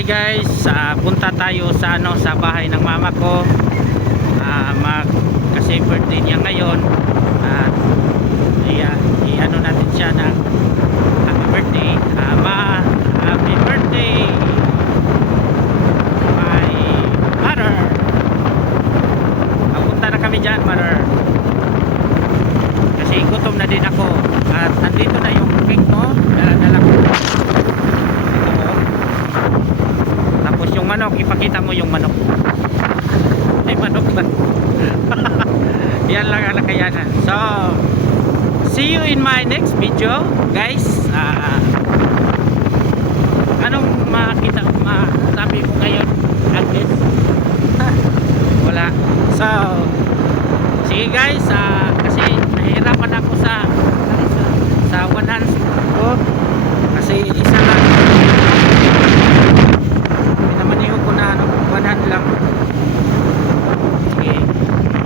Hi guys, punta tayo sa sa bahay ng mama ko. Kasi birthday niya ngayon. At i-ano natin siya ng happy birthday. Happy birthday my mother. Punta na kami dyan, mother. Kasi gutom na din ako. At nandito na yung cake mo. Dala-dala ko. Tapos yung manok, ipakita mo yung manok. Ay, manok na. Yan lang ang nakayanan. So, see you in my next video, guys.